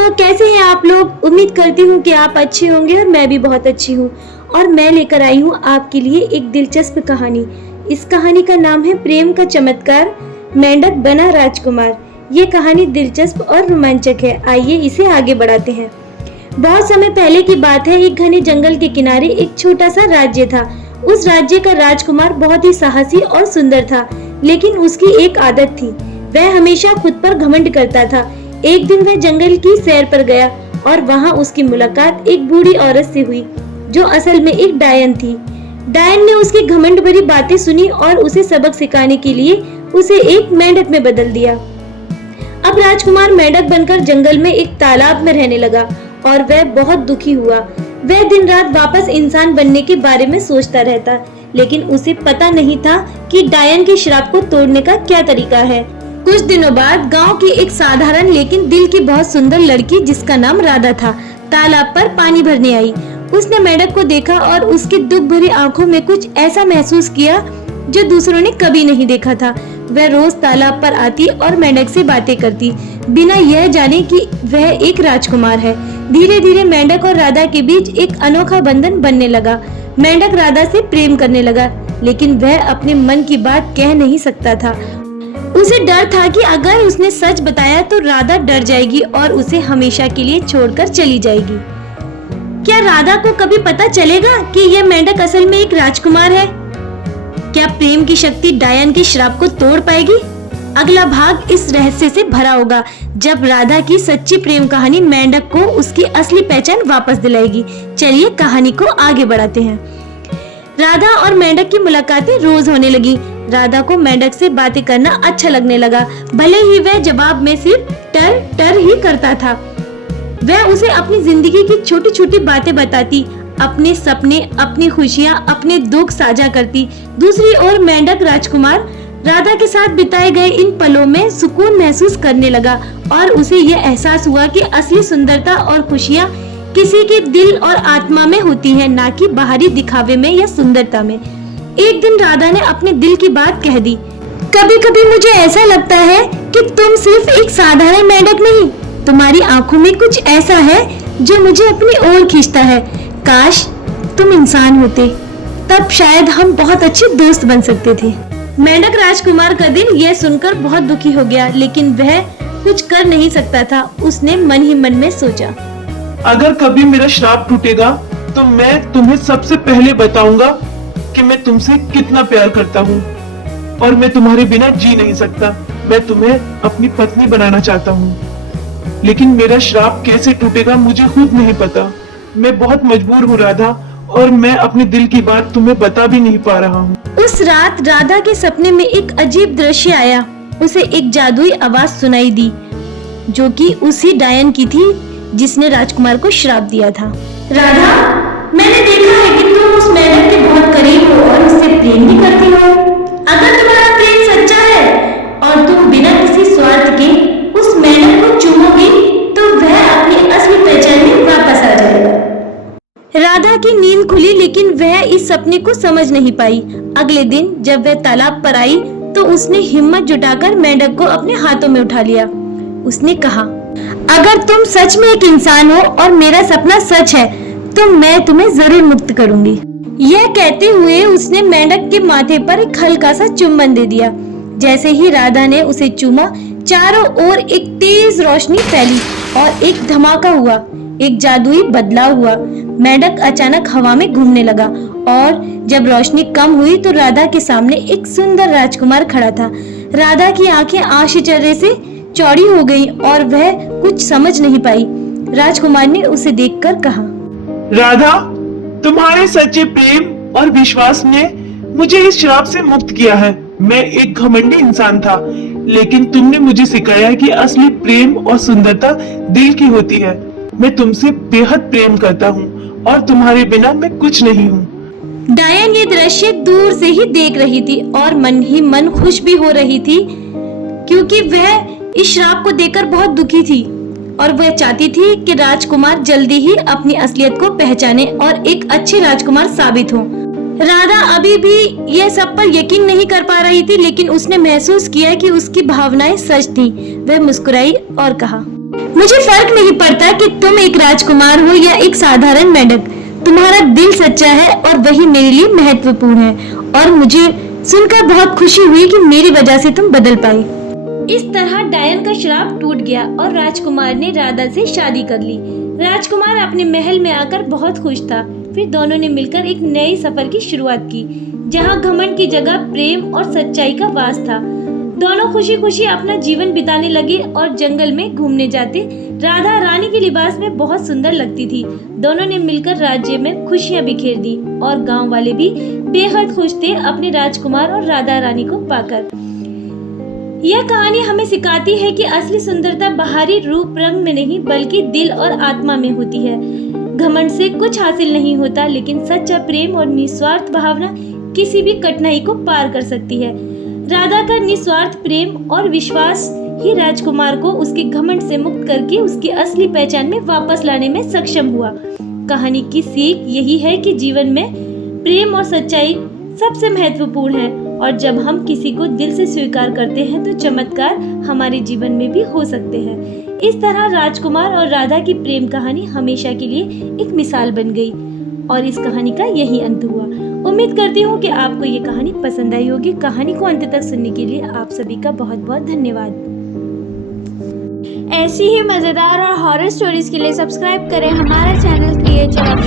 दोस्तों, कैसे हैं आप लोग। उम्मीद करती हूँ कि आप अच्छे होंगे और मैं भी बहुत अच्छी हूँ। और मैं लेकर आई हूँ आपके लिए एक दिलचस्प कहानी। इस कहानी का नाम है प्रेम का चमत्कार, मेंढक बना राजकुमार। ये कहानी दिलचस्प और रोमांचक है। आइए इसे आगे बढ़ाते हैं। बहुत समय पहले की बात है। एक घने जंगल के किनारे एक छोटा सा राज्य था। उस राज्य का राजकुमार बहुत ही साहसी और सुंदर था, लेकिन उसकी एक आदत थी। वह हमेशा खुद पर घमंड करता था। एक दिन वह जंगल की सैर पर गया और वहां उसकी मुलाकात एक बूढ़ी औरत से हुई, जो असल में एक डायन थी। डायन ने उसकी घमंड भरी बातें सुनी और उसे सबक सिखाने के लिए उसे एक मेंढक में बदल दिया। अब राजकुमार मेंढक बनकर जंगल में एक तालाब में रहने लगा और वह बहुत दुखी हुआ। वह दिन रात वापस इंसान बनने के बारे में सोचता रहता, लेकिन उसे पता नहीं था कि डायन के श्राप को तोड़ने का क्या तरीका है। कुछ दिनों बाद गांव की एक साधारण लेकिन दिल की बहुत सुंदर लड़की, जिसका नाम राधा था, तालाब पर पानी भरने आई। उसने मेंढक को देखा और उसकी दुख भरी आंखों में कुछ ऐसा महसूस किया जो दूसरों ने कभी नहीं देखा था। वह रोज तालाब पर आती और मेंढक से बातें करती, बिना यह जाने कि वह एक राजकुमार है। धीरे धीरे मेंढक और राधा के बीच एक अनोखा बंधन बनने लगा। मेंढक राधा से प्रेम करने लगा, लेकिन वह अपने मन की बात कह नहीं सकता था। उसे डर था कि अगर उसने सच बताया तो राधा डर जाएगी और उसे हमेशा के लिए छोड़कर चली जाएगी। क्या राधा को कभी पता चलेगा कि यह मेंढक असल में एक राजकुमार है? क्या प्रेम की शक्ति डायन के श्राप को तोड़ पाएगी? अगला भाग इस रहस्य से भरा होगा, जब राधा की सच्ची प्रेम कहानी मेंढक को उसकी असली पहचान वापस दिलाएगी। चलिए कहानी को आगे बढ़ाते हैं। राधा और मेंढक की मुलाकातें रोज होने लगी। राधा को मेंढक से बातें करना अच्छा लगने लगा, भले ही वह जवाब में सिर्फ टर टर ही करता था। वह उसे अपनी जिंदगी की छोटी छोटी बातें बताती, अपने सपने, अपनी खुशियां, अपने दुख साझा करती। दूसरी ओर मेंढक राजकुमार राधा के साथ बिताए गए इन पलों में सुकून महसूस करने लगा और उसे यह एहसास हुआ कि असली सुंदरता और खुशियां किसी के दिल और आत्मा में होती है, ना कि बाहरी दिखावे में या सुंदरता में। एक दिन राधा ने अपने दिल की बात कह दी, कभी कभी मुझे ऐसा लगता है कि तुम सिर्फ एक साधारण मेंढक नहीं, तुम्हारी आंखों में कुछ ऐसा है जो मुझे अपनी ओर खींचता है। काश तुम इंसान होते, तब शायद हम बहुत अच्छे दोस्त बन सकते थे। मेंढक राजकुमार का दिल यह सुनकर बहुत दुखी हो गया, लेकिन वह कुछ कर नहीं सकता था। उसने मन ही मन में सोचा, अगर कभी मेरा श्राप टूटेगा तो मैं तुम्हें सबसे पहले बताऊंगा कि मैं तुमसे कितना प्यार करता हूँ और मैं तुम्हारे बिना जी नहीं सकता। मैं तुम्हें अपनी पत्नी बनाना चाहता हूँ, लेकिन मेरा श्राप कैसे टूटेगा मुझे खुद नहीं पता। मैं बहुत मजबूर हूँ राधा, और मैं अपने दिल की बात तुम्हें बता भी नहीं पा रहा हूँ। उस रात राधा के सपने में एक अजीब दृश्य आया। उसे एक जादुई आवाज सुनाई दी, जो कि उसी डायन की थी जिसने राजकुमार को श्राप दिया था। राधा, मैंने देखा है कि तुम उस मेंढक के बहुत करीब हो और उससे प्रेम भी करती हो। अगर तुम्हारा प्रेम सच्चा है और तुम बिना किसी स्वार्थ के उस मेंढक को चूमोगी, तो वह अपनी असली पहचान में वापस आ जाएगा। राधा की नींद खुली, लेकिन वह इस सपने को समझ नहीं पाई। अगले दिन जब वह तालाब पर आई तो उसने हिम्मत जुटाकर मेंढक को अपने हाथों में उठा लिया। उसने कहा, अगर तुम सच में एक इंसान हो और मेरा सपना सच है, तो मैं तुम्हें जरूर मुक्त करूंगी। यह कहते हुए उसने मेंढक के माथे पर एक हल्का सा चुम्बन दे दिया। जैसे ही राधा ने उसे चूमा, चारों ओर एक तेज रोशनी फैली और एक धमाका हुआ। एक जादुई बदलाव हुआ। मेंढक अचानक हवा में घूमने लगा और जब रोशनी कम हुई तो राधा के सामने एक सुंदर राजकुमार खड़ा था। राधा की आंखें आश्चर्य से चौड़ी हो गईं और वह कुछ समझ नहीं पाई। राजकुमार ने उसे देखकर कहा, राधा, तुम्हारे सच्चे प्रेम और विश्वास ने मुझे इस श्राप से मुक्त किया है। मैं एक घमंडी इंसान था, लेकिन तुमने मुझे सिखाया कि असली प्रेम और सुंदरता दिल की होती है। मैं तुमसे बेहद प्रेम करता हूँ और तुम्हारे बिना मैं कुछ नहीं हूँ। डायन ये दृश्य दूर से ही देख रही थी और मन ही मन खुश भी हो रही थी, क्योंकि वह इस श्राप को देखकर बहुत दुखी थी और वह चाहती थी कि राजकुमार जल्दी ही अपनी असलियत को पहचाने और एक अच्छे राजकुमार साबित हो। राधा अभी भी यह सब पर यकीन नहीं कर पा रही थी, लेकिन उसने महसूस किया कि उसकी भावनाएं सच थी। वह मुस्कुराई और कहा, मुझे फर्क नहीं पड़ता कि तुम एक राजकुमार हो या एक साधारण मेंढक, तुम्हारा दिल सच्चा है और वही मेरे लिए महत्वपूर्ण है। और मुझे सुनकर बहुत खुशी हुई कि मेरी वजह से तुम बदल पाई। इस तरह डायन का श्राप टूट गया और राजकुमार ने राधा से शादी कर ली। राजकुमार अपने महल में आकर बहुत खुश था। फिर दोनों ने मिलकर एक नए सफर की शुरुआत की, जहां घमंड की जगह प्रेम और सच्चाई का वास था। दोनों खुशी खुशी अपना जीवन बिताने लगे और जंगल में घूमने जाते। राधा रानी के लिबास में बहुत सुंदर लगती थी। दोनों ने मिलकर राज्य में खुशियां बिखेर दी और गांव वाले भी बेहद खुश थे अपने राजकुमार और राधा रानी को पाकर। यह कहानी हमें सिखाती है कि असली सुंदरता बाहरी रूप रंग में नहीं बल्कि दिल और आत्मा में होती है। घमंड से कुछ हासिल नहीं होता, लेकिन सच्चा प्रेम और निस्वार्थ भावना किसी भी कठिनाई को पार कर सकती है। राधा का निस्वार्थ प्रेम और विश्वास ही राजकुमार को उसके घमंड से मुक्त करके उसकी असली पहचान में वापस लाने में सक्षम हुआ। कहानी की सीख यही है कि जीवन में प्रेम और सच्चाई सबसे महत्वपूर्ण है, और जब हम किसी को दिल से स्वीकार करते हैं तो चमत्कार हमारे जीवन में भी हो सकते हैं। इस तरह राजकुमार और राधा की प्रेम कहानी हमेशा के लिए एक मिसाल बन गई और इस कहानी का यही अंत हुआ। उम्मीद करती हूँ कि आपको ये कहानी पसंद आई होगी। कहानी को अंत तक सुनने के लिए आप सभी का बहुत बहुत धन्यवाद। ऐसी ही मजेदार और हॉरर स्टोरीज के लिए सब्सक्राइब करें हमारा चैनल क्रिएचर